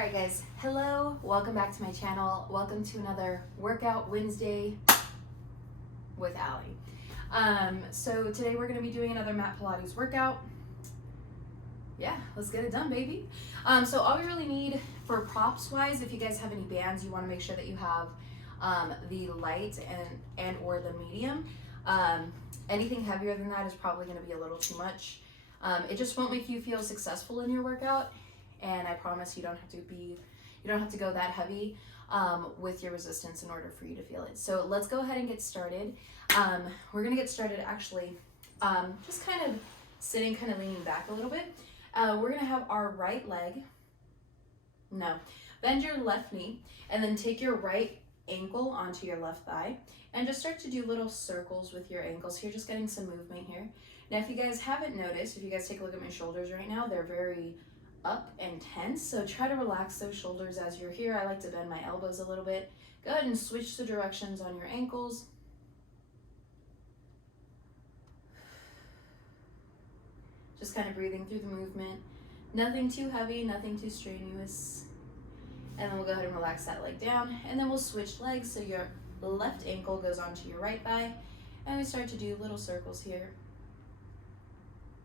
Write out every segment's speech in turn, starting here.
Alright guys, hello, welcome back to my channel. Welcome to another Workout Wednesday with Allie. So today we're going to be doing another mat Pilates workout. Yeah, let's get it done, baby. So all we really need for props wise, if you guys have any bands, you want to make sure that you have the light and or the medium. Anything heavier than that is probably going to be a little too much. It just won't make you feel successful in your workout. And I promise you don't have to go that heavy with your resistance in order for you to feel it. So let's go ahead and get started. We're gonna get started actually just kind of sitting, kind of leaning back a little bit. We're gonna have our right leg, bend your left knee, and then take your right ankle onto your left thigh, and just start to do little circles with your ankles here, just getting some movement here. Now, if you guys haven't noticed, if you guys take a look at my shoulders right now, they're very up and tense, so try to relax those shoulders as you're here. I like to bend my elbows a little bit. Go ahead and switch the directions on your ankles. Just kind of breathing through the movement. Nothing too heavy, nothing too strenuous. And then we'll go ahead and relax that leg down, and then we'll switch legs, so your left ankle goes onto your right thigh, and we start to do little circles here.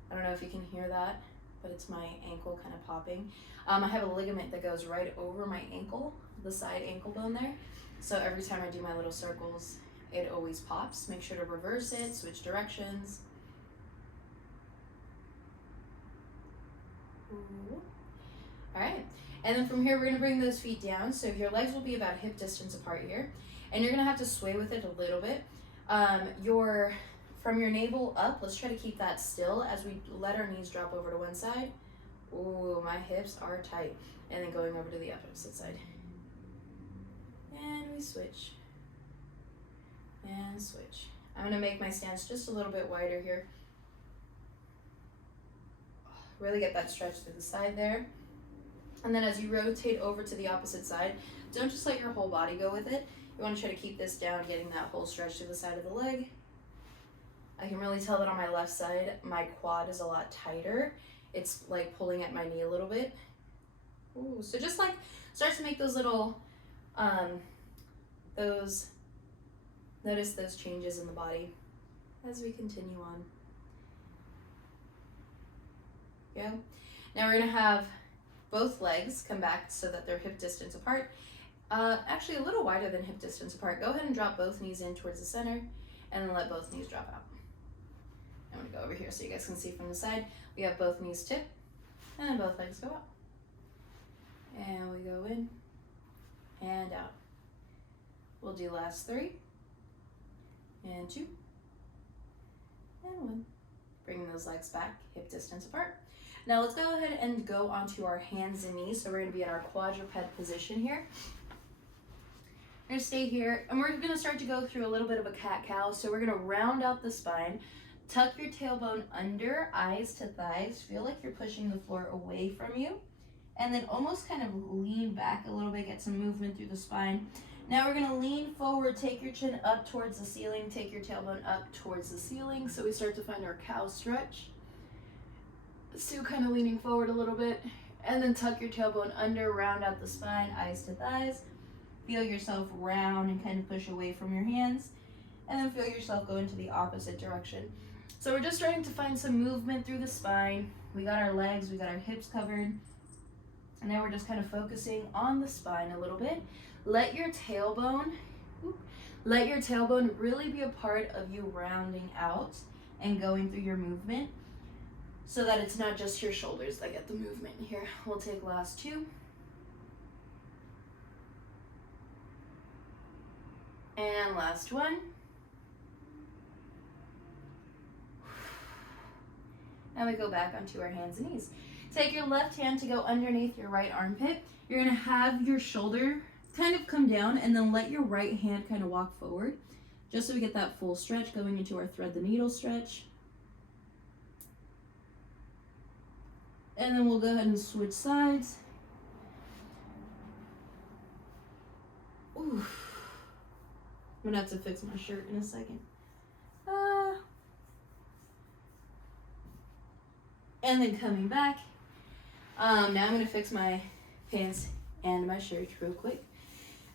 I don't know if you can hear that, but it's my ankle kind of popping. I have a ligament that goes right over my ankle, the side ankle bone there. So every time I do my little circles, it always pops. Make sure to reverse it, switch directions. Ooh. All right, and then from here, we're gonna bring those feet down. So your legs will be about hip distance apart here, and you're gonna have to sway with it a little bit. From your navel up, let's try to keep that still as we let our knees drop over to one side. Ooh, my hips are tight. And then going over to the opposite side. And we switch. And switch. I'm gonna make my stance just a little bit wider here. Really get that stretch through the side there. And then as you rotate over to the opposite side, don't just let your whole body go with it. You wanna try to keep this down, getting that whole stretch through the side of the leg. I can really tell that on my left side, my quad is a lot tighter. It's like pulling at my knee a little bit. Ooh, so just like start to make those little, notice those changes in the body as we continue on. Yeah. Now we're gonna have both legs come back so that they're hip distance apart. Actually a little wider than hip distance apart. Go ahead and drop both knees in towards the center, and then let both knees drop out. I'm gonna go over here so you guys can see from the side. We have both knees tip, and then both legs go out. And we go in and out. We'll do last 3, and 2, and 1. Bringing those legs back, hip distance apart. Now let's go ahead and go onto our hands and knees. So we're gonna be in our quadruped position here. We're gonna stay here, and we're gonna start to go through a little bit of a cat-cow. So we're gonna round out the spine, tuck your tailbone under, eyes to thighs. Feel like you're pushing the floor away from you, and then almost kind of lean back a little bit, get some movement through the spine. Now we're gonna lean forward, take your chin up towards the ceiling, take your tailbone up towards the ceiling. So we start to find our cow stretch. So kind of leaning forward a little bit, and then tuck your tailbone under, round out the spine, eyes to thighs. Feel yourself round and kind of push away from your hands, and then feel yourself go into the opposite direction. So we're just starting to find some movement through the spine. We got our legs, we got our hips covered, and now we're just kind of focusing on the spine a little bit. Let your tailbone really be a part of you rounding out and going through your movement, so that it's not just your shoulders that get the movement here. We'll take last 2. And last 1. Now we go back onto our hands and knees. Take your left hand to go underneath your right armpit. You're gonna have your shoulder kind of come down, and then let your right hand kind of walk forward, just so we get that full stretch going into our thread the needle stretch. And then we'll go ahead and switch sides. Ooh. I'm gonna have to fix my shirt in a second. And then coming back. Now I'm gonna fix my pants and my shirt real quick.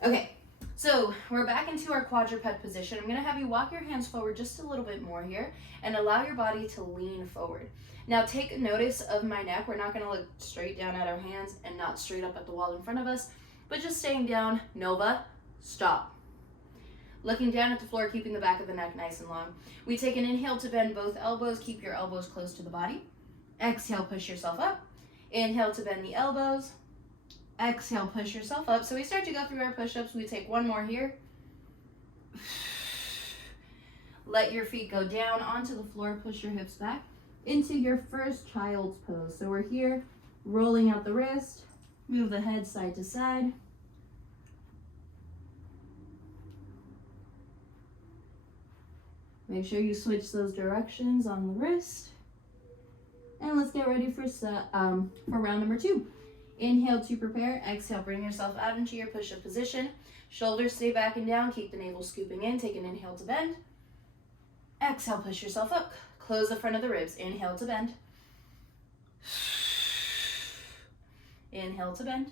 Okay, so we're back into our quadruped position. I'm gonna have you walk your hands forward just a little bit more here and allow your body to lean forward. Now take notice of my neck. We're not gonna look straight down at our hands and not straight up at the wall in front of us, but just staying down. Nova, stop. Looking down at the floor, keeping the back of the neck nice and long. We take an inhale to bend both elbows. Keep your elbows close to the body. Exhale, push yourself up. Inhale to bend the elbows. Exhale, push yourself up. So we start to go through our push-ups. We take one more here. Let your feet go down onto the floor. Push your hips back into your first child's pose. So we're here, rolling out the wrist. Move the head side to side. Make sure you switch those directions on the wrist. And let's get ready for round number 2. Inhale to prepare. Exhale, bring yourself out into your push-up position. Shoulders stay back and down. Keep the navel scooping in. Take an inhale to bend. Exhale, push yourself up. Close the front of the ribs. Inhale to bend. Inhale to bend.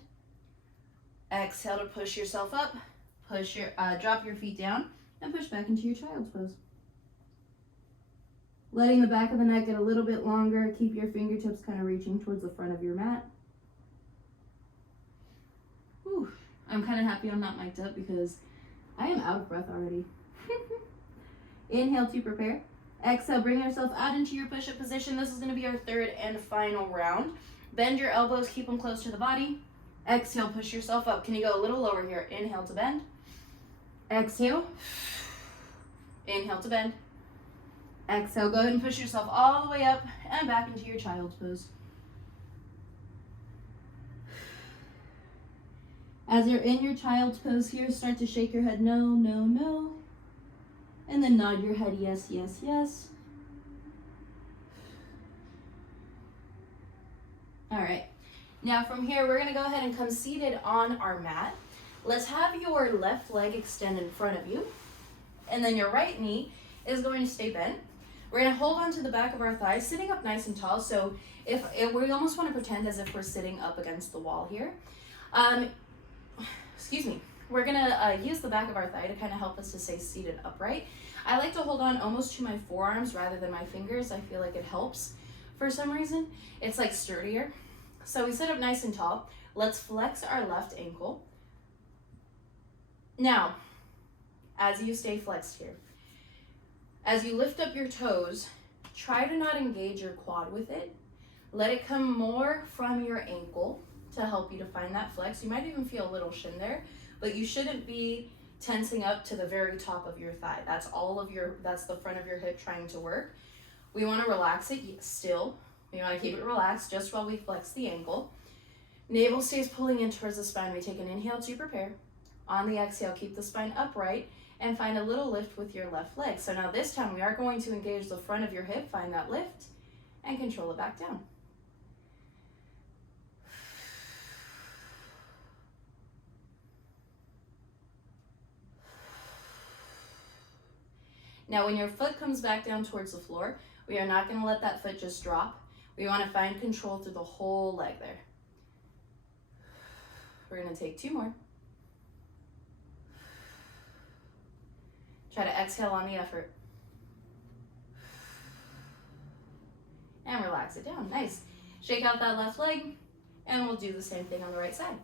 Exhale to push yourself up. Drop your feet down and push back into your child's pose. Letting the back of the neck get a little bit longer. Keep your fingertips kind of reaching towards the front of your mat. Whew. I'm kind of happy I'm not mic'd up because I am out of breath already. Inhale to prepare. Exhale, bring yourself out into your push-up position. This is going to be our third and final round. Bend your elbows, keep them close to the body. Exhale, push yourself up. Can you go a little lower here? Inhale to bend. Exhale. Inhale to bend. Exhale, go ahead and push yourself all the way up and back into your child's pose. As you're in your child's pose here, start to shake your head no, no, no. And then nod your head yes, yes, yes. All right. Now from here, we're gonna go ahead and come seated on our mat. Let's have your left leg extend in front of you. And then your right knee is going to stay bent. We're gonna hold on to the back of our thighs, sitting up nice and tall. So if we almost wanna pretend as if we're sitting up against the wall here. We're gonna use the back of our thigh to kind of help us to stay seated upright. I like to hold on almost to my forearms rather than my fingers. I feel like it helps for some reason. It's like sturdier. So we sit up nice and tall. Let's flex our left ankle. Now, as you stay flexed here, as you lift up your toes, try to not engage your quad with it. Let it come more from your ankle to help you to find that flex. You might even feel a little shin there, but you shouldn't be tensing up to the very top of your thigh. That's the front of your hip trying to work. We want to relax it still. We want to keep it relaxed just while we flex the ankle. Navel stays pulling in towards the spine. We take an inhale to prepare. On the exhale, keep the spine upright and find a little lift with your left leg. So now this time we are going to engage the front of your hip, find that lift, and control it back down. Now when your foot comes back down towards the floor, we are not going to let that foot just drop. We want to find control through the whole leg there. We're going to take 2 more. Try to exhale on the effort. And relax it down. Nice. Shake out that left leg, and we'll do the same thing on the right side.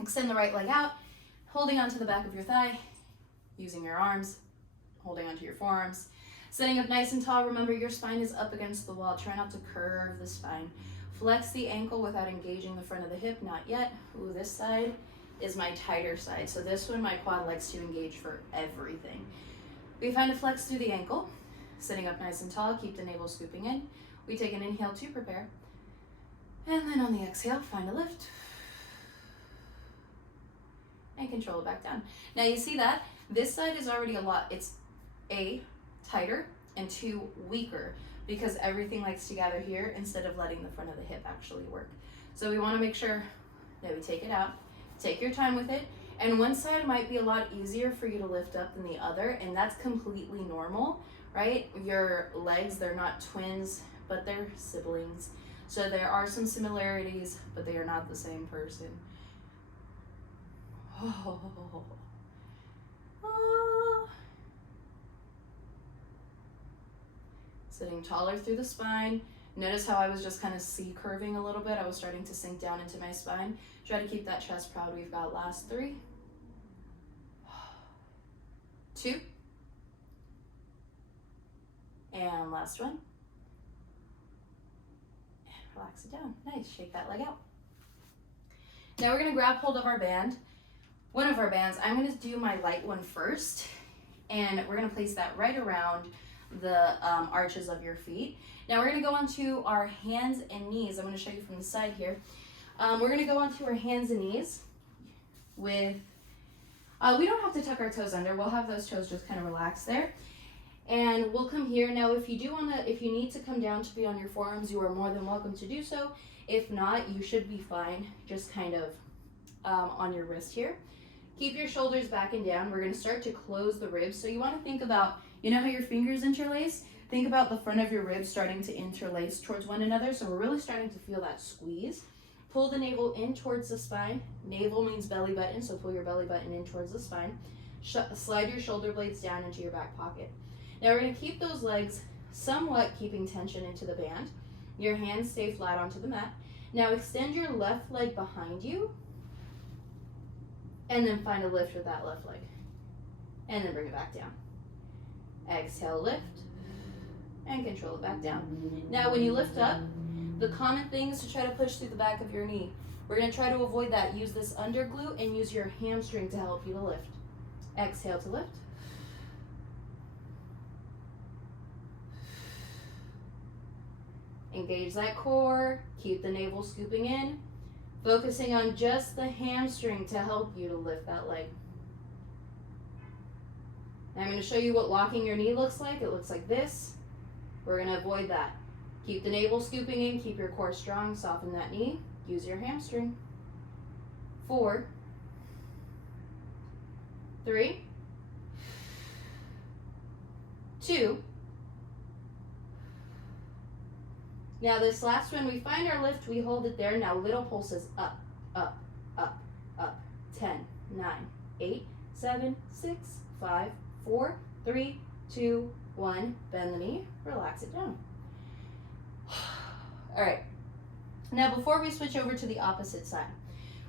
Extend the right leg out, holding onto the back of your thigh, using your arms, holding onto your forearms. Sitting up nice and tall, remember your spine is up against the wall. Try not to curve the spine. Flex the ankle without engaging the front of the hip, not yet. Ooh, this side is my tighter side. So this one, my quad likes to engage for everything. We find a flex through the ankle. Sitting up nice and tall, keep the navel scooping in. We take an inhale to prepare. And then on the exhale, find a lift. And control it back down. Now you see that? This side is already it's A, tighter, and 2, weaker, because everything likes to gather here instead of letting the front of the hip actually work. So we want to make sure that we take it out, take your time with it, and one side might be a lot easier for you to lift up than the other, and that's completely normal, right? Your legs, they're not twins, but they're siblings. So there are some similarities, but they are not the same person. Oh. Oh. Sitting taller through the spine. Notice how I was just kind of C-curving a little bit. I was starting to sink down into my spine. Try to keep that chest proud. We've got last 3, 2, and last one. And relax it down. Nice. Shake that leg out. Now we're going to grab hold of our band. One of our bands. I'm going to do my light one first, and we're going to place that right around the arches of your feet. Now we're going to go onto our hands and knees. I'm going to show you from the side here. We're going to go onto our hands and knees with, we don't have to tuck our toes under. We'll have those toes just kind of relax there. And we'll come here. Now if you need to come down to be on your forearms, you are more than welcome to do so. If not, you should be fine, just kind of on your wrist here. Keep your shoulders back and down. We're going to start to close the ribs. So you want to think about, you know how your fingers interlace? Think about the front of your ribs starting to interlace towards one another. So we're really starting to feel that squeeze. Pull the navel in towards the spine. Navel means belly button, so pull your belly button in towards the spine. Slide your shoulder blades down into your back pocket. Now we're going to keep those legs somewhat keeping tension into the band. Your hands stay flat onto the mat. Now extend your left leg behind you, and then find a lift with that left leg. And then bring it back down. Exhale, lift, and control it back down. Now when you lift up, the common thing is to try to push through the back of your knee. We're going to try to avoid that. Use this under glute and use your hamstring to help you to lift. Exhale to lift. Engage that core. Keep the navel scooping in. Focusing on just the hamstring to help you to lift that leg. Now I'm going to show you what locking your knee looks like. It looks like this. We're going to avoid that. Keep the navel scooping in. Keep your core strong. Soften that knee. Use your hamstring. 4, 3, 2. Now this last one, we find our lift, we hold it there. Now little pulses up, up, up, up. 10, 9, 8, 7, 6, 5, 4, 3, 2, 1. Bend the knee, relax it down. All right. Now before we switch over to the opposite side,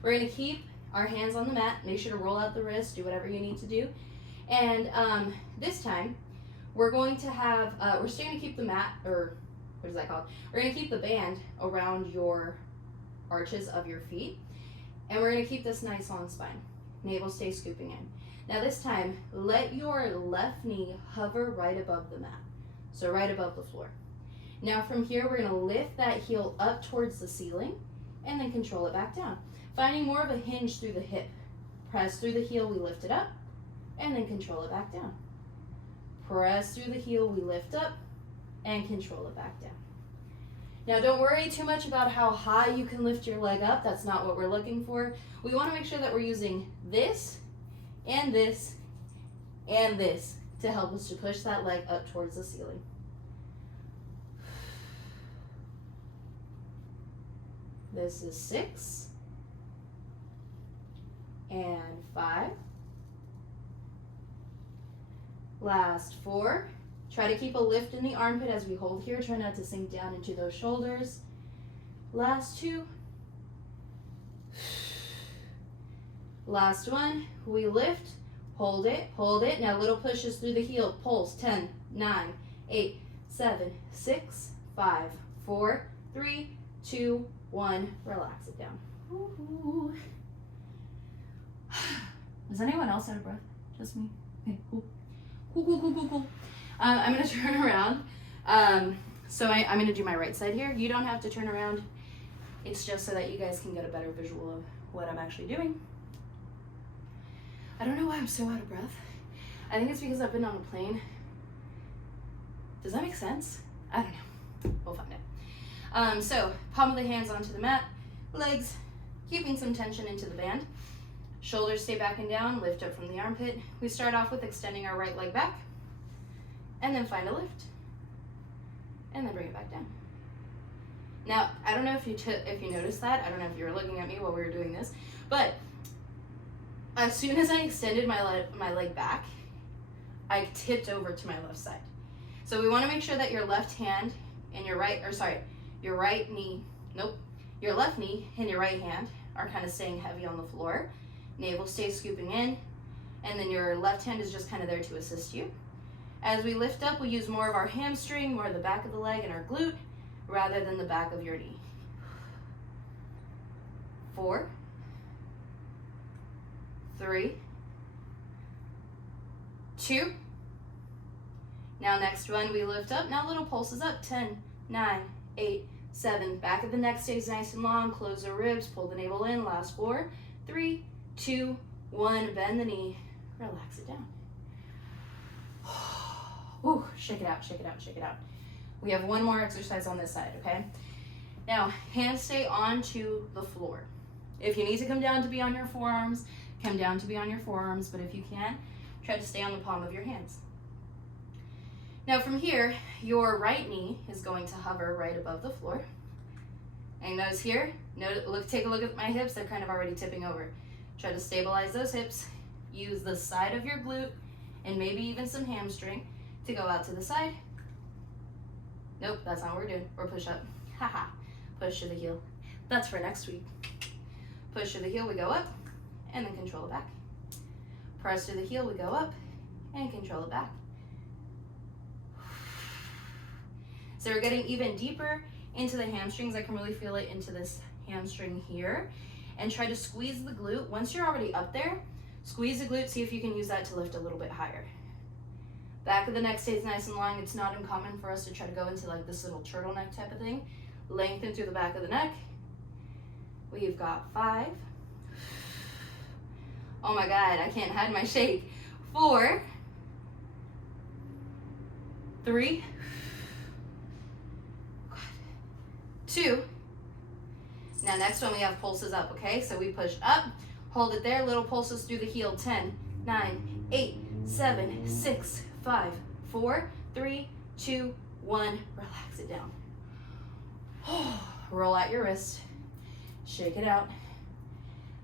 we're going to keep our hands on the mat. Make sure to roll out the wrist, do whatever you need to do. And this time, we're going to have, we're still going to keep the mat, or what is that called? We're going to keep the band around your arches of your feet. And we're going to keep this nice long spine. Navel stays scooping in. Now this time, let your left knee hover right above the mat. So right above the floor. Now from here, we're going to lift that heel up towards the ceiling and then control it back down. Finding more of a hinge through the hip. Press through the heel, we lift it up and then control it back down. Press through the heel, we lift up and control it back down. Now don't worry too much about how high you can lift your leg up. That's not what we're looking for. We want to make sure that we're using this and this and this to help us to push that leg up towards the ceiling. This is 6 and 5. Last 4. Try to keep a lift in the armpit as we hold here. Try not to sink down into those shoulders. Last 2. Last 1. We lift, hold it, hold it. Now little pushes through the heel. Pulse. 10, 9, 8, 7, 6, 5, 4, 3, 2, 1. Relax it down. Ooh. Is anyone else out of breath? Just me? Okay, cool. Cool. I'm going to turn around. So I'm going to do my right side here. You don't have to turn around. It's just so that you guys can get a better visual of what I'm actually doing. I don't know why I'm so out of breath. I think it's because I've been on a plane. Does that make sense? I don't know. We'll find out. So palm of the hands onto the mat. Legs, keeping some tension into the band. Shoulders stay back and down, lift up from the armpit. We start off with extending our right leg back, and then find a lift, and then bring it back down. Now, I don't know if you noticed that. I don't know if you were looking at me while we were doing this, but As soon as I extended my leg back, I tipped over to my left side. So we want to make sure that your left hand and your right knee, your left knee and your right hand are kind of staying heavy on the floor. Navel stays scooping in, and then your left hand is just kind of there to assist you. As we lift up, we use more of our hamstring, more of the back of the leg and our glute, rather than the back of your knee. 4, 3, 2. Now next one, we lift up. Now little pulses up. 10, 9, 8, 7. Back of the neck stays nice and long. Close the ribs. Pull the navel in. Last 4, 3, 2, 1. Bend the knee. Relax it down. Ooh, shake it out, shake it out, shake it out. We have one more exercise on this side, okay? Now, hands stay onto the floor. If you need to come down to be on your forearms, come down to be on your forearms, but if you can't, try to stay on the palm of your hands. Now from here, your right knee is going to hover right above the floor. And notice here, take a look at my hips, they're kind of already tipping over. Try to stabilize those hips. Use the side of your glute and maybe even some hamstring to go out to the side. Nope, that's not what we're doing. Or push up. Haha. Push to the heel. That's for next week. Push to the heel, we go up, and then control it back. Press to the heel, we go up, and control it back. So we're getting even deeper into the hamstrings. I can really feel it into this hamstring here. And try to squeeze the glute. Once you're already up there, squeeze the glute, see if you can use that to lift a little bit higher. Back of the neck stays nice and long. It's not uncommon for us to try to go into like this little turtleneck type of thing. Lengthen through the back of the neck. We've got 5. Oh my God, I can't hide my shake. 4, 3, 2. Now next one we have pulses up, okay? So we push up, hold it there, little pulses through the heel. 10, 9, 8, 7, 6, 5, 4, 3, 2, 1. Relax it down. Roll out your wrist. Shake it out.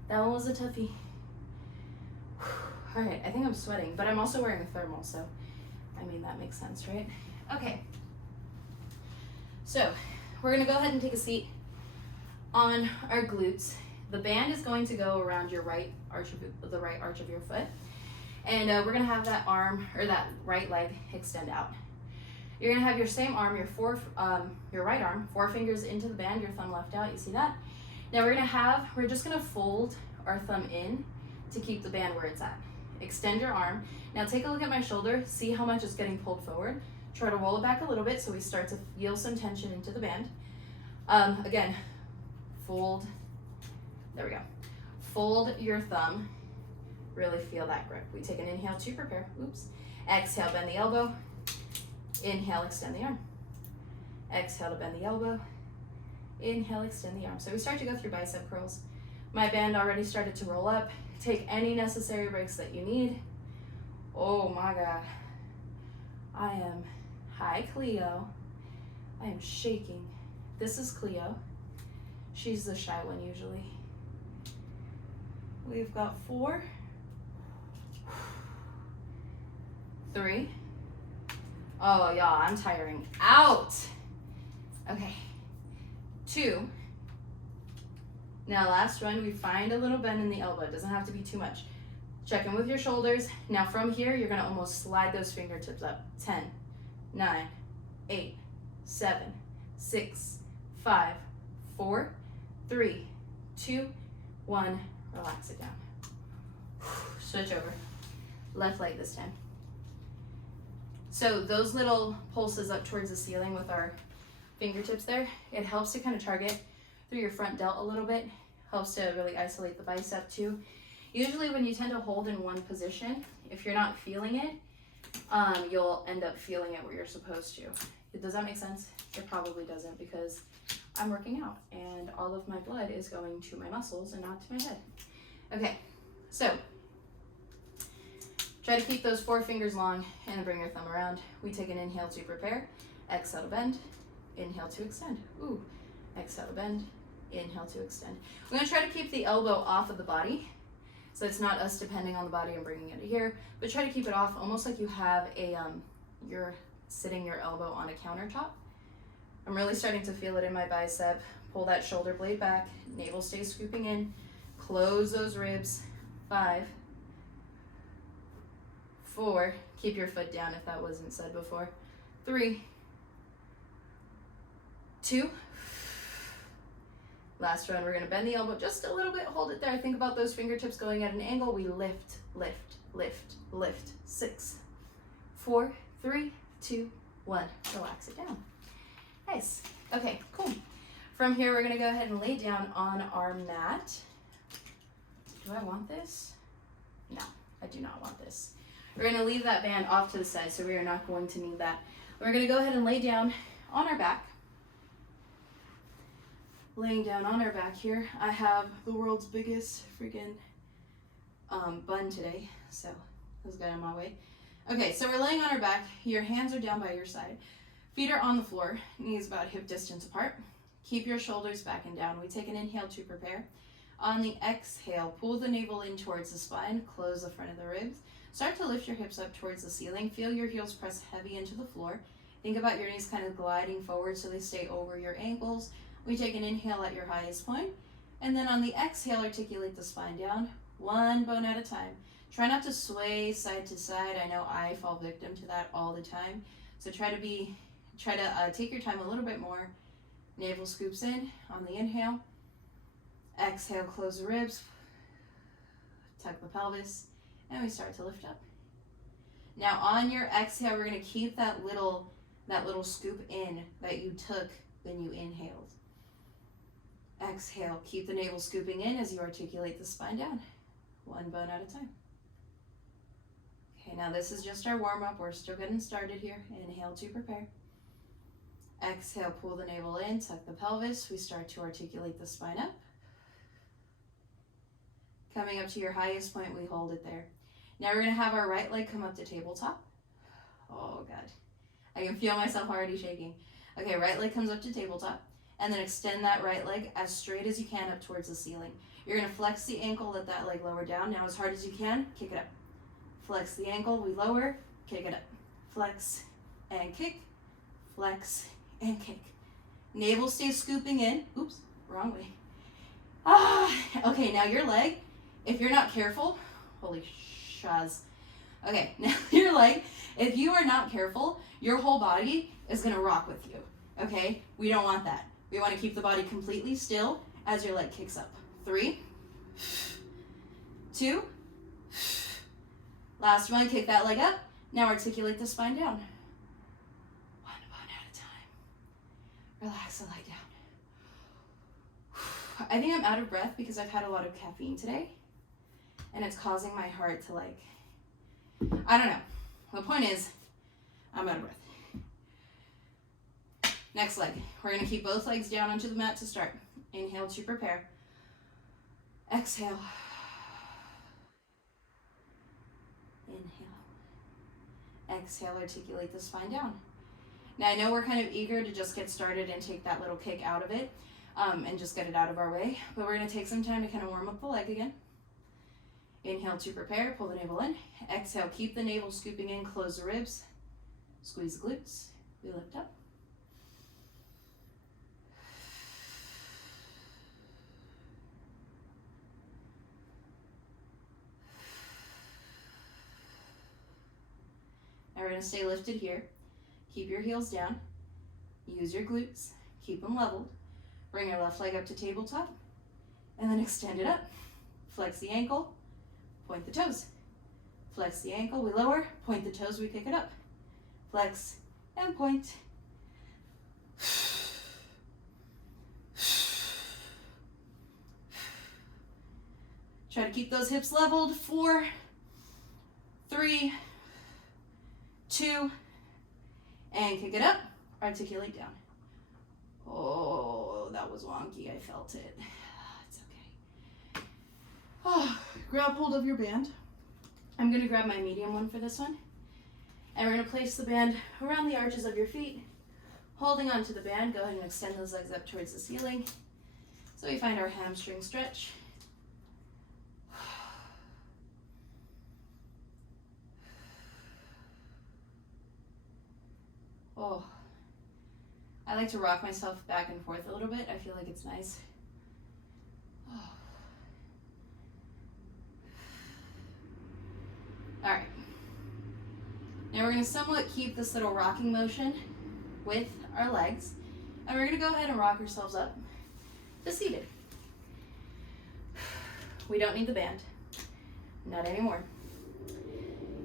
That one was a toughie. All right, I think I'm sweating, but I'm also wearing a thermal, so I mean, that makes sense, right? Okay. So we're gonna go ahead and take a seat on our glutes. The band is going to go around your right arch of your foot. And we're gonna have that arm, or that right leg extend out. You're gonna have your same arm, your right arm, 4 fingers into the band, your thumb left out, you see that? Now we're just gonna fold our thumb in to keep the band where it's at. Extend your arm. Now take a look at my shoulder, see how much is getting pulled forward. Try to roll it back a little bit so we start to feel some tension into the band. Again, fold, there we go. Fold your thumb, really feel that grip. We take an inhale to prepare, oops. Exhale, bend the elbow. Inhale, extend the arm. Exhale to bend the elbow. Inhale, extend the arm. So we start to go through bicep curls. My band already started to roll up. Take any necessary breaks that you need. Oh my God. Hi Cleo. I am shaking. This is Cleo. She's the shy one usually. We've got 4, 3. Oh, y'all, I'm tiring out. Okay, 2. Now last one, we find a little bend in the elbow. It doesn't have to be too much. Check in with your shoulders. Now from here, you're gonna almost slide those fingertips up. 10, 9, 8, 7, 6, 5, 4, 3, 2, 1. Relax it down. Switch over. Left leg this time. So those little pulses up towards the ceiling with our fingertips there, it helps to kind of target through your front delt a little bit. Helps to really isolate the bicep too. Usually when you tend to hold in one position, if you're not feeling it, you'll end up feeling it where you're supposed to. Does that make sense? It probably doesn't, because I'm working out and all of my blood is going to my muscles and not to my head. Okay, so try to keep those 4 fingers long and then bring your thumb around. We take an inhale to prepare, exhale to bend, inhale to extend. Ooh, exhale to bend, inhale to extend. We're gonna try to keep the elbow off of the body. So it's not us depending on the body and bringing it here, but try to keep it off, almost like you have a, you're sitting your elbow on a countertop. I'm really starting to feel it in my bicep. Pull that shoulder blade back, navel stays scooping in, close those ribs. 5, 4, keep your foot down if that wasn't said before. 3, 2, last one. We're gonna bend the elbow just a little bit, hold it there. Think about those fingertips going at an angle. We lift, lift, lift, lift. 6, 4, 3, 2, 1. Relax it down. Nice. Okay, cool. From here, we're gonna go ahead and lay down on our mat. Do I want this? No, I do not want this. We're gonna leave that band off to the side, so we are not going to need that. We're gonna go ahead and lay down on our back. Laying down on our back here, I have the world's biggest freaking bun today, so let's get out of my way. Okay, so we're laying on our back. Your hands are down by your side. Feet are on the floor, knees about hip distance apart. Keep your shoulders back and down. We take an inhale to prepare. On the exhale, pull the navel in towards the spine, close the front of the ribs. Start to lift your hips up towards the ceiling. Feel your heels press heavy into the floor. Think about your knees kind of gliding forward so they stay over your ankles. We take an inhale at your highest point, and then on the exhale, articulate the spine down, one bone at a time. Try not to sway side to side. I know I fall victim to that all the time. So try to take your time a little bit more. Navel scoops in on the inhale. Exhale, close the ribs, tuck the pelvis, and we start to lift up. Now on your exhale, we're gonna keep that little scoop in that you took when you inhaled. Exhale, keep the navel scooping in as you articulate the spine down, one bone at a time. Okay, now this is just our warm up. We're still getting started here. Inhale to prepare. Exhale, pull the navel in, tuck the pelvis. We start to articulate the spine up. Coming up to your highest point, we hold it there. Now we're gonna have our right leg come up to tabletop. Oh God, I can feel myself already shaking. Okay, right leg comes up to tabletop, and then extend that right leg as straight as you can up towards the ceiling. You're gonna flex the ankle, let that leg lower down. Now as hard as you can, kick it up. Flex the ankle, we lower, kick it up. Flex and kick, flex and kick. Navel stays scooping in. Oops, wrong way. Okay, now your leg, if you're not careful, holy shaz. Okay, now your leg, if you are not careful, your whole body is gonna rock with you, okay? We don't want that. We wanna keep the body completely still as your leg kicks up. 3, 2, last one, kick that leg up. Now articulate the spine down. One bone at a time. Relax the leg down. I think I'm out of breath because I've had a lot of caffeine today, and it's causing my heart to I don't know. The point is, I'm out of breath. Next leg. We're gonna keep both legs down onto the mat to start. Inhale to prepare. Exhale. Inhale. Exhale, articulate the spine down. Now I know we're kind of eager to just get started and take that little kick out of it and just get it out of our way, but we're gonna take some time to kind of warm up the leg again. Inhale to prepare, pull the navel in. Exhale, keep the navel scooping in, close the ribs, squeeze the glutes, we lift up. Now we're gonna stay lifted here. Keep your heels down, use your glutes, keep them leveled. Bring your left leg up to tabletop, and then extend it up. Flex the ankle, point the toes. Flex the ankle, we lower, point the toes, we pick it up. Flex and point. Try to keep those hips leveled. 4, 3, 2, and kick it up, articulate down. Oh, that was wonky, I felt it. It's okay. Oh, grab hold of your band. I'm gonna grab my medium one for this one. And we're gonna place the band around the arches of your feet. Holding onto the band, go ahead and extend those legs up towards the ceiling. So we find our hamstring stretch. Oh, I like to rock myself back and forth a little bit. I feel like it's nice. Oh. All right. Now we're going to somewhat keep this little rocking motion with our legs, and we're going to go ahead and rock ourselves up to seated. We don't need the band, not anymore.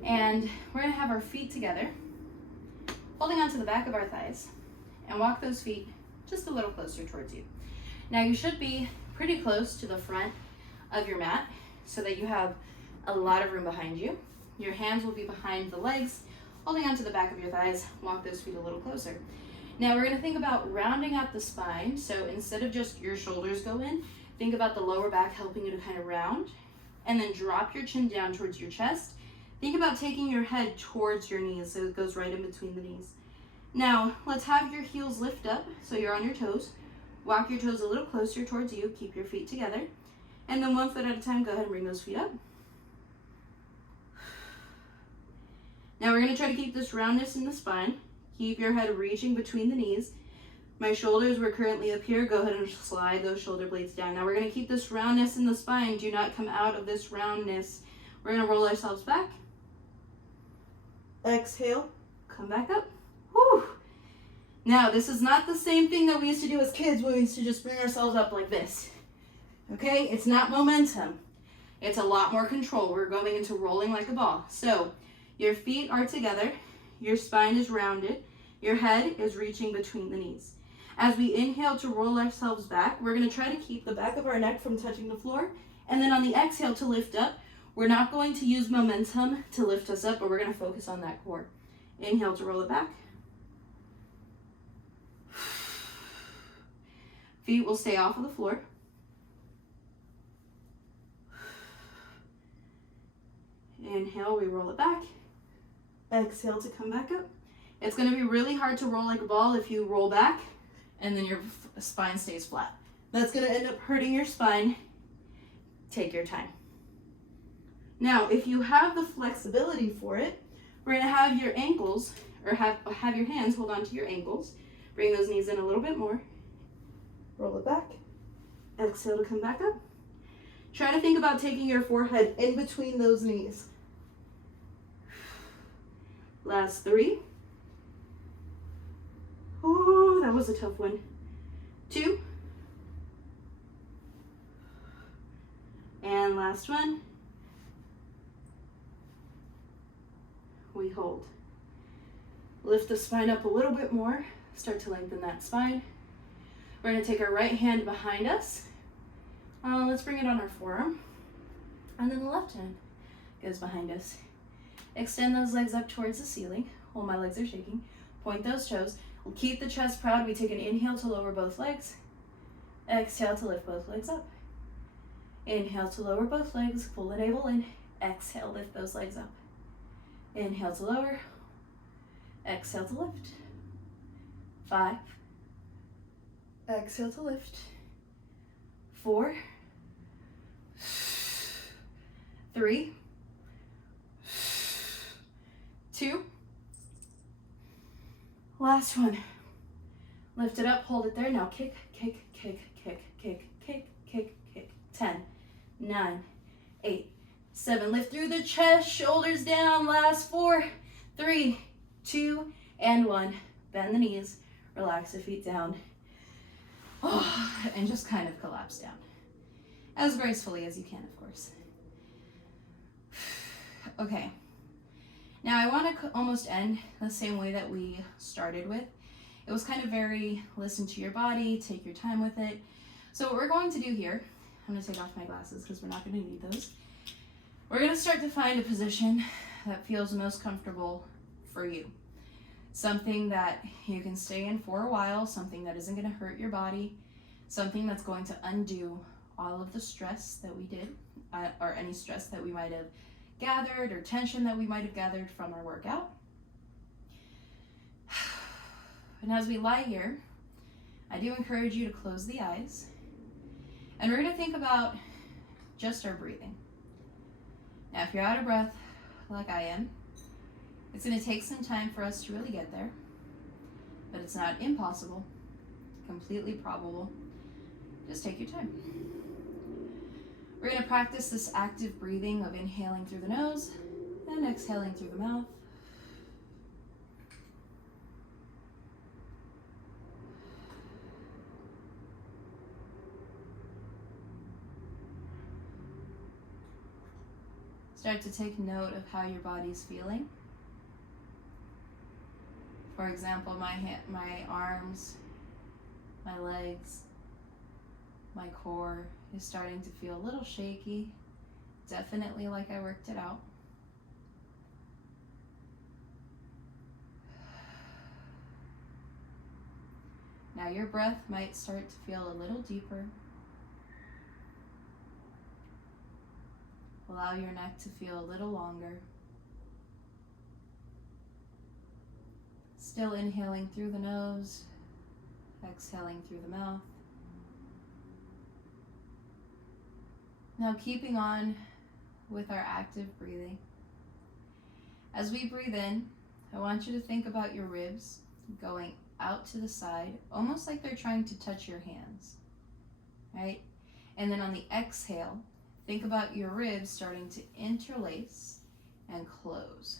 And we're going to have our feet together, holding onto the back of our thighs, and walk those feet just a little closer towards you. Now you should be pretty close to the front of your mat so that you have a lot of room behind you. Your hands will be behind the legs, holding onto the back of your thighs. Walk those feet a little closer. Now we're going to think about rounding out the spine. So instead of just your shoulders go in, think about the lower back helping you to kind of round, and then drop your chin down towards your chest. Think about taking your head towards your knees so it goes right in between the knees. Now let's have your heels lift up so you're on your toes. Walk your toes a little closer towards you. Keep your feet together. And then 1 foot at a time, go ahead and bring those feet up. Now we're going to try to keep this roundness in the spine. Keep your head reaching between the knees. My shoulders were currently up here. Go ahead and slide those shoulder blades down. Now we're going to keep this roundness in the spine. Do not come out of this roundness. We're going to roll ourselves back. Exhale, come back up. Whew. Now this is not the same thing that we used to do as kids when we used to just bring ourselves up like this. Okay, it's not momentum. It's a lot more control. We're going into rolling like a ball. So your feet are together, your spine is rounded, your head is reaching between the knees. As we inhale to roll ourselves back, we're going to try to keep the back of our neck from touching the floor. And then on the exhale to lift up, we're not going to use momentum to lift us up, but we're going to focus on that core. Inhale to roll it back. Feet will stay off of the floor. Inhale, we roll it back. Exhale to come back up. It's going to be really hard to roll like a ball if you roll back and then your spine stays flat. That's going to end up hurting your spine. Take your time. Now, if you have the flexibility for it, we're going to have your ankles, or have your hands hold on to your ankles. Bring those knees in a little bit more. Roll it back. Exhale to come back up. Try to think about taking your forehead in between those knees. Last 3. Oh, that was a tough one. 2. And last one. We hold. Lift the spine up a little bit more. Start to lengthen that spine. We're going to take our right hand behind us. Let's bring it on our forearm. And then the left hand goes behind us. Extend those legs up towards the ceiling. While my legs are shaking. Point those toes. We'll keep the chest proud. We take an inhale to lower both legs. Exhale to lift both legs up. Inhale to lower both legs. Pull the navel in. Exhale, lift those legs up. Inhale to lower. Exhale to lift. 5. Exhale to lift. 4. 3. 2. Last one. Lift it up, hold it there. Now kick, kick, kick, kick, kick, kick, kick, kick. 10, 9, 8, 7. Lift through the chest, shoulders down. Last 4, 3, 2, and 1. Bend the knees, relax the feet down. Oh, and just kind of collapse down. As gracefully as you can, of course. Okay. Now I want to almost end the same way that we started with. It was kind of very listen to your body, take your time with it. So what we're going to do here, I'm going to take off my glasses because we're not going to need those. We're going to start to find a position that feels most comfortable for you. Something that you can stay in for a while, something that isn't going to hurt your body, something that's going to undo all of the stress that we did, or any stress that we might have gathered or tension that we might have gathered from our workout. And as we lie here, I do encourage you to close the eyes. And we're going to think about just our breathing. Now, if you're out of breath, like I am, it's going to take some time for us to really get there. but it's not impossible, completely probable. Just take your time. We're going to practice this active breathing of inhaling through the nose and exhaling through the mouth. Start to take note of how your body's feeling. For example, my arms, my legs, my core is starting to feel a little shaky. Definitely like I worked it out. Now your breath might start to feel a little deeper. Allow your neck to feel a little longer. Still inhaling through the nose, exhaling through the mouth. Now keeping on with our active breathing. As we breathe in, I want you to think about your ribs going out to the side, almost like they're trying to touch your hands, right? And then on the exhale, think about your ribs starting to interlace and close.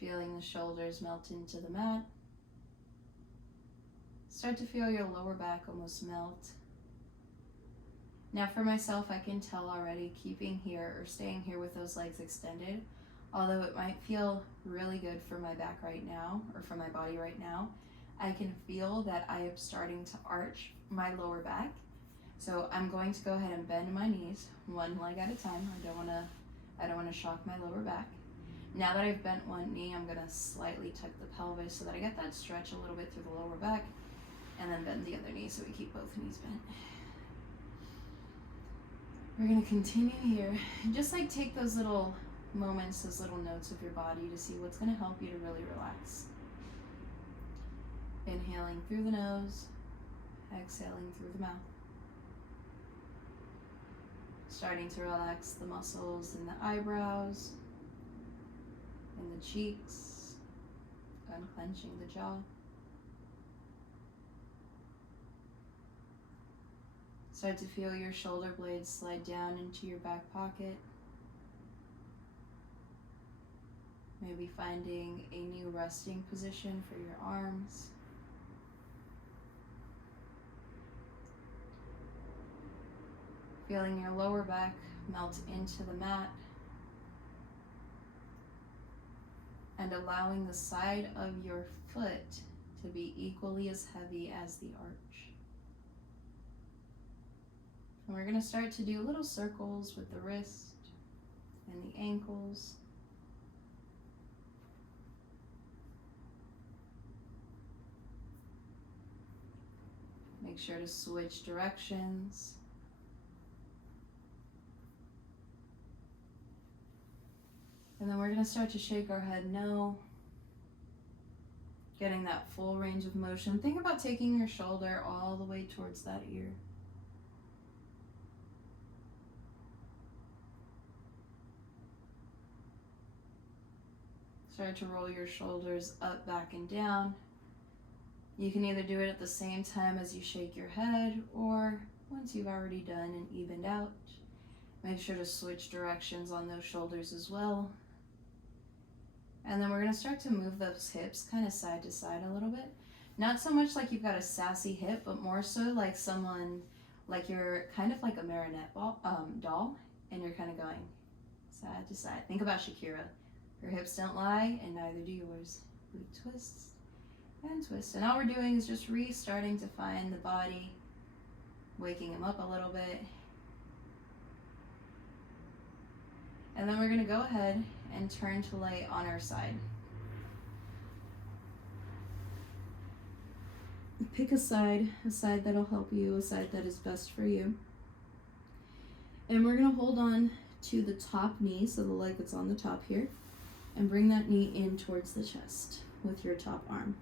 Feeling the shoulders melt into the mat. Start to feel your lower back almost melt. Now for myself, I can tell already keeping here or staying here with those legs extended, although it might feel really good for my back right now or for my body right now, I can feel that I am starting to arch my lower back. So I'm going to go ahead and bend my knees one leg at a time. I don't want to shock my lower back. Now that I've bent one knee, I'm going to slightly tuck the pelvis so that I get that stretch a little bit through the lower back, and then bend the other knee so we keep both knees bent. We're going to continue here. Just like take those little moments, those little notes of your body to see what's going to help you to really relax. Inhaling through the nose, exhaling through the mouth. Starting to relax the muscles in the eyebrows, in the cheeks, unclenching the jaw. Start to feel your shoulder blades slide down into your back pocket. Maybe finding a new resting position for your arms. Feeling your lower back melt into the mat. And allowing the side of your foot to be equally as heavy as the arch. And we're going to start to do little circles with the wrist and the ankles. Make sure to switch directions. And then we're going to start to shake our head no. Getting that full range of motion. Think about taking your shoulder all the way towards that ear. Start to roll your shoulders up, back, and down. You can either do it at the same time as you shake your head, or once you've already done and evened out. Make sure to switch directions on those shoulders as well. And then we're going to start to move those hips kind of side to side a little bit. Not so much like you've got a sassy hip, but more so like someone, like you're kind of like a marionette doll, and you're kind of going side to side. Think about Shakira. Her hips don't lie, and neither do yours. We twist and twist. And all we're doing is just restarting to find the body, waking him up a little bit. And then we're going to go ahead and turn to lay on our side. Pick a side that'll help you, a side that is best for you. And we're going to hold on to the top knee, so the leg that's on the top here, and bring that knee in towards the chest with your top arm.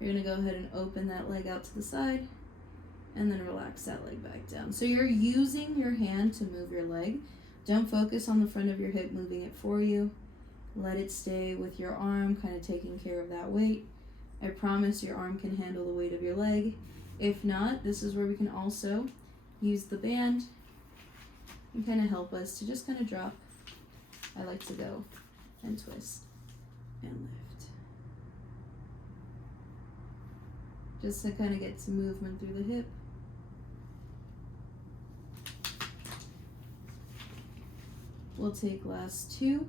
You're gonna go ahead and open that leg out to the side and then relax that leg back down. So you're using your hand to move your leg. Don't focus on the front of your hip moving it for you. Let it stay with your arm, kind of taking care of that weight. I promise your arm can handle the weight of your leg. If not, this is where we can also use the band and kind of help us to just kind of drop. I like to go and twist and lift. Just to kind of get some movement through the hip. We'll take last 2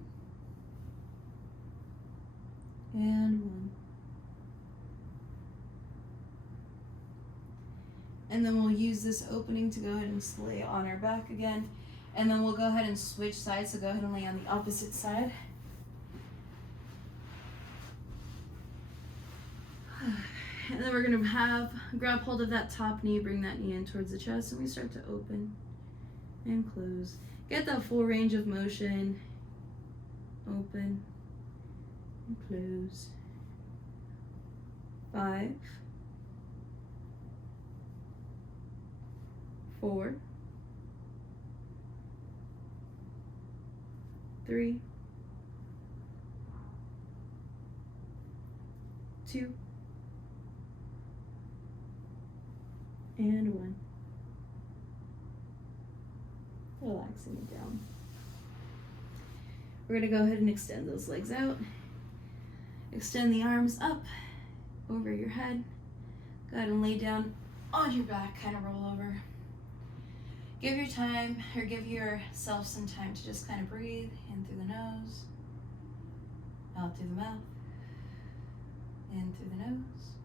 and 1. And then we'll use this opening to go ahead and lay on our back again. And then we'll go ahead and switch sides, so go ahead and lay on the opposite side. And then we're gonna grab hold of that top knee, bring that knee in towards the chest, and we start to open and close. Get that full range of motion. Open and close. 5, 4, 3, 2, and 1. Relaxing it down. We're going to go ahead and extend those legs out. Extend the arms up over your head. Go ahead and lay down on your back, kind of roll over. Give your time, or give yourself some time to just kind of breathe in through the nose, out through the mouth, in through the nose,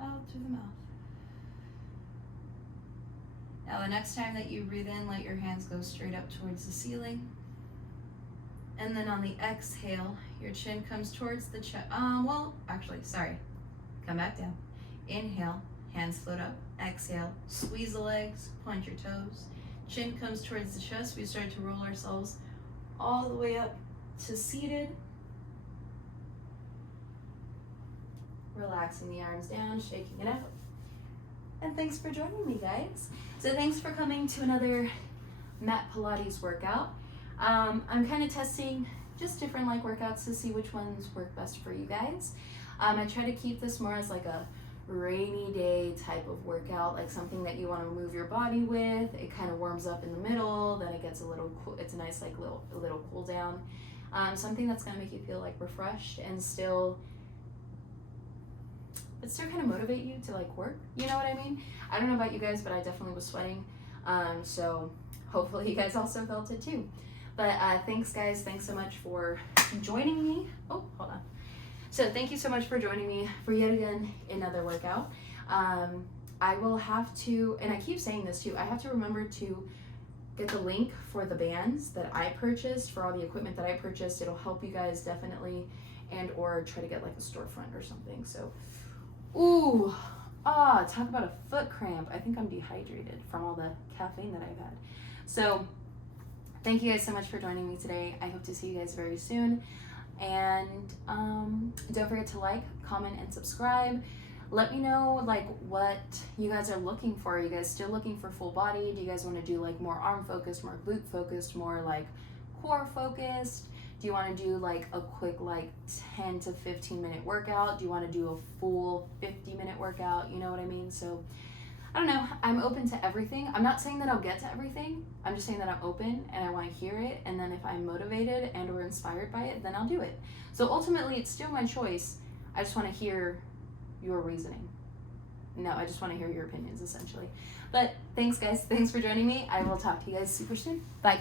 out through the mouth. Now the next time that you breathe in, let your hands go straight up towards the ceiling. And then on the exhale, your chin comes towards the chest. Come back down. Inhale, hands float up. Exhale, squeeze the legs, point your toes. Chin comes towards the chest. We start to roll ourselves all the way up to seated. Relaxing the arms down, shaking it out. And thanks for joining me, guys. So thanks for coming to another mat Pilates workout. I'm kind of testing just different workouts to see which ones work best for you guys. I try to keep this more as like a rainy day type of workout, like something that you want to move your body with. It kind of warms up in the middle, then it gets a little cool. It's a nice little cool down. Something that's going to make you feel refreshed and still kind of motivate you to work. You know what I mean? I don't know about you guys, but I definitely was sweating. So hopefully you guys also felt it too. But thanks guys, thanks so much for joining me. Oh, hold on. So thank you so much for joining me for yet again another workout. I will have to, and I keep saying this too, I have to remember to get the link for the bands that I purchased, for all the equipment that I purchased. It'll help you guys definitely, and or try to get a storefront or something. So, talk about a foot cramp. I think I'm dehydrated from all the caffeine that I've had. So thank you guys so much for joining me today. I hope to see you guys very soon. And don't forget to comment, and subscribe. Let me know what you guys are looking for. Are you guys still looking for full body? Do you guys want to do more arm focused, more glute focused, more core focused? Do you want to do a quick 10 to 15 minute workout? Do you want to do a full 50-minute workout? You know what I mean? So I don't know. I'm open to everything. I'm not saying that I'll get to everything. I'm just saying that I'm open and I want to hear it. And then if I'm motivated and or inspired by it, then I'll do it. So ultimately, it's still my choice. I just want to hear your reasoning. No, I just want to hear your opinions, essentially. But thanks, guys. Thanks for joining me. I will talk to you guys super soon. Bye.